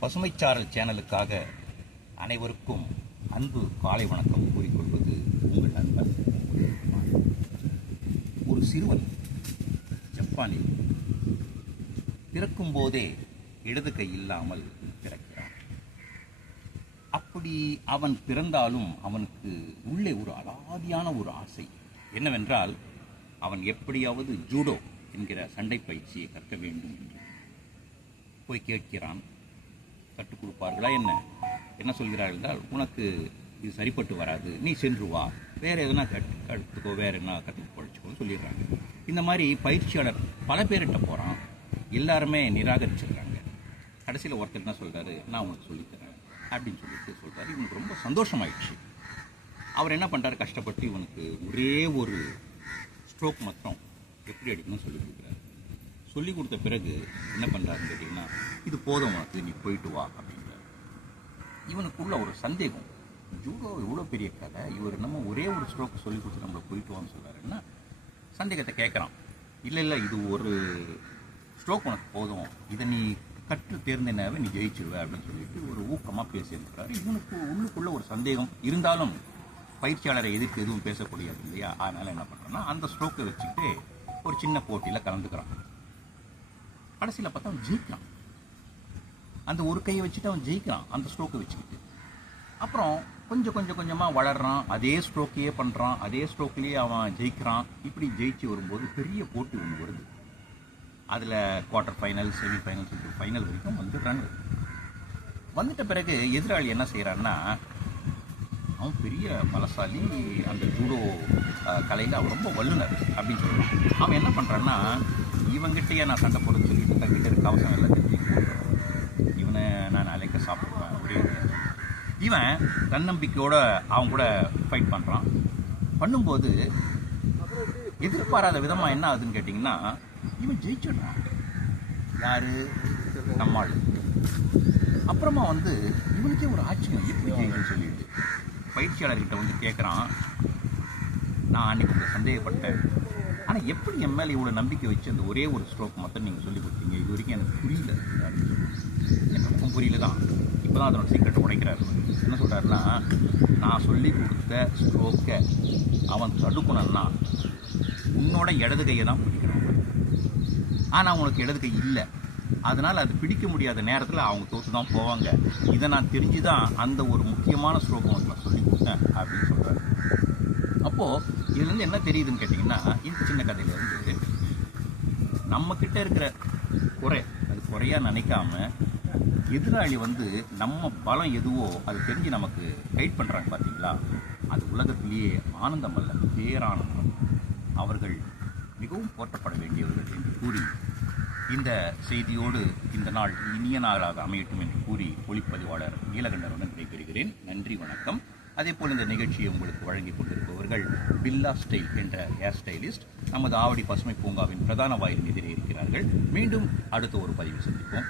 பசுமைச்சாரல் சேனலுக்காக அனைவருக்கும் அன்பு காலை வணக்கம் கூறிக்கொள்வது உங்கள் நண்பன் ஒரு சிறுவன் ஜப்பானில் பிறக்கும் போதே இடது கை இல்லாமல் பிறக்கிறான் அப்படி அவன் பிறந்தாலும் அவனுக்கு உள்ளே ஒரு அலாதியான ஒரு ஆசை என்னவென்றால் அவன் எப்படியாவது ஜூடோ என்கிற சண்டை பயிற்சியை கற்க வேண்டும் என்று. போய் கேட்கிறான் கற்றுக் கொடுப்பார்களா என்ன? என்ன சொல்கிறார்கள் என்றால் உனக்கு இது சரிப்பட்டு வராது நீ சென்று வா. வேறு எதனா கற்று கற்றுக்கோ வேறு என்ன கற்றுக்கு படிச்சுக்கோன்னு சொல்லிடுறாங்க. இந்த மாதிரி பயிற்சியாளர் பல பேர்கிட்ட போகிறான் எல்லாருமே நிராகரிச்சிடுறாங்க. கடைசியில் ஒருத்தர் தான் சொல்கிறாரு நான் உனக்கு சொல்லித்தரேன் அப்படின்னு சொல்லிட்டு சொல்கிறாரு இவனுக்கு ரொம்ப சந்தோஷமாயிடுச்சு. அவர் என்ன பண்ணுறாரு கஷ்டப்பட்டு இவனுக்கு ஒரே ஒரு ஸ்ட்ரோக் மாத்திரம் எப்படி அடிக்கணும்னு சொல்லி கொடுக்குறாரு. சொல்லி கொடுத்த பிறகு என்ன பண்ணுறாருன்னு கேட்டிங்கன்னா இது போதும்? உனக்கு நீ போயிட்டு வா அப்படிங்கிறார் இவனுக்குள்ள ஒரு சந்தேகம். ஜூடோ இவ்வளோ பெரிய கதை இவர் நம்ம ஒரே ஒரு ஸ்ட்ரோக் சொல்லி கொடுத்து நம்மளை போயிட்டு வான்னு சொல்கிறாருன்னா சந்தேகத்தை கேட்குறான். இல்லை இல்லை இது ஒரு ஸ்ட்ரோக் உனக்கு போதும். இதை நீ கற்று தேர்ந்தனாவே நீ ஜெயிச்சிருவ அப்படின்னு சொல்லிட்டு ஒரு ஊக்கமாக பேசியிருக்கிறாரு. இவனுக்கு உள்ளுக்குள்ள ஒரு சந்தேகம். இருந்தாலும் பயிற்சியாளரை எதிர்த்து எதுவும் பேசக்கூடியது இல்லையா? அதனால என்ன பண்ணுறோன்னா அந்த ஸ்ட்ரோக்கை வச்சுக்கிட்டு ஒரு சின்ன போட்டியில் கலந்துக்கிறான். கடைசியில் பார்த்தா ஜெயிக்கிறான். அந்த ஒரு கையை வச்சுட்டு அவன் ஜெயிக்கிறான் அந்த ஸ்ட்ரோக்கை வச்சுக்கிட்டு. அப்புறம் கொஞ்சம் கொஞ்சம் கொஞ்சமாக வளர்றான் அதே ஸ்ட்ரோக்கையே பண்ணுறான் அதே ஸ்ட்ரோக்லேயே அவன் ஜெயிக்கிறான். இப்படி ஜெயிச்சு வரும்போது பெரிய போட்டி ஒன்று வருது. அதில் குவார்ட்டர் ஃபைனல் செமி ஃபைனல் சொல்லிட்டு ஃபைனல் வரைக்கும் வந்துடுறாங்க வந்துட்ட பிறகு எதிராளி என்ன செய்கிறான்னா அவன் பெரிய பலசாலி அந்த ஜூடோ கலையில் அவன் ரொம்ப வல்லுனர் அப்படின்னு சொல்லுவான் அவன் என்ன பண்ணுறான்னா இவங்கிட்டயே நான் சண்டை போட சொல்லிட்டு தங்கிட்ட இருக்க அவசரம் இல்லை இவனை நான் நாளைக்கு சாப்பிடுவேன் அப்படின்னு இவன் தன்னம்பிக்கையோட அவன் கூட ஃபைட் பண்ணுறான் பண்ணும்போது எதிர்பாராத விதமாக என்ன ஆகுதுன்னு கேட்டிங்கன்னா இவன் ஜெயிச்சிடுறான். யாரு? நம்மாள் அப்புறமா வந்து இவனுக்கே ஒரு ஆச்சரியம். எப்படி ஜெயிச்சுன்னு சொல்லிட்டு. பயிற்சியாளர்கிட்ட வந்து கேட்குறான் நான் அன்னைக்கு சந்தேகப்பட்டேன். ஆனால் எப்படி என் மேலே இவ்வளோ நம்பிக்கை வச்சு அந்த ஒரே ஒரு ஸ்ட்ரோக் மட்டும் நீங்கள் சொல்லி கொடுத்தீங்க? இது வரைக்கும் எனக்கு புரியல. எனக்கும் புரியல தான். இப்போ தான் அதனோட சீக்கிரட்டை உடைக்கிறாரு என்ன சொல்கிறாருன்னா நான் சொல்லி கொடுத்த ஸ்ட்ரோக்கை அவன் தடுக்கணும்னா உன்னோட இடது கையை தான் பிடிக்கணும். ஆனால் உனக்கு இடது கை இல்லை. அதனால் அது பிடிக்க முடியாத நேரத்தில் அவங்க தோற்று தான் போவாங்க. இதை நான் தெரிஞ்சு தான் அந்த ஒரு முக்கியமான ஸ்ட்ரோக்கை உனக்கு நான் சொல்லி கொடுத்தேன் அப்படின்னு சொல்கிறாரு அப்போது இதுலேருந்து என்ன தெரியுதுன்னு கேட்டிங்கன்னா இந்த சின்ன கதையிலேருந்து நம்மக்கிட்ட இருக்கிற குறை அது குறையாக நினைக்காம எதிராளி வந்து நம்ம பலம் எதுவோ அது தெரிஞ்சு நமக்கு கைட் பண்ணுறாங்க பார்த்தீங்களா அது உலகத்திலேயே ஆனந்தம் அல்ல பேரானந்தம். அவர்கள் மிகவும் போற்றப்பட வேண்டியவர்கள் என்று கூறி இந்த செய்தியோடு இந்த நாள் இனிய நாளாக அமையட்டும் என்று கூறி ஒளிப்பதிவாளர் நீலகண்டனுடன் விடைபெறுகிறேன். நன்றி வணக்கம். அதே போல் இந்த நிகழ்ச்சியை உங்களுக்கு வழங்கி கொண்டிருப்பவர்கள் பில்லா ஸ்டைல் என்ற ஹேர் ஸ்டைலிஸ்ட் நமது ஆவடி பசுமை பூங்காவின் பிரதான வாயிலின் எதிரே இருக்கிறார்கள். மீண்டும் அடுத்த ஒரு பதிவு சந்திப்போம்.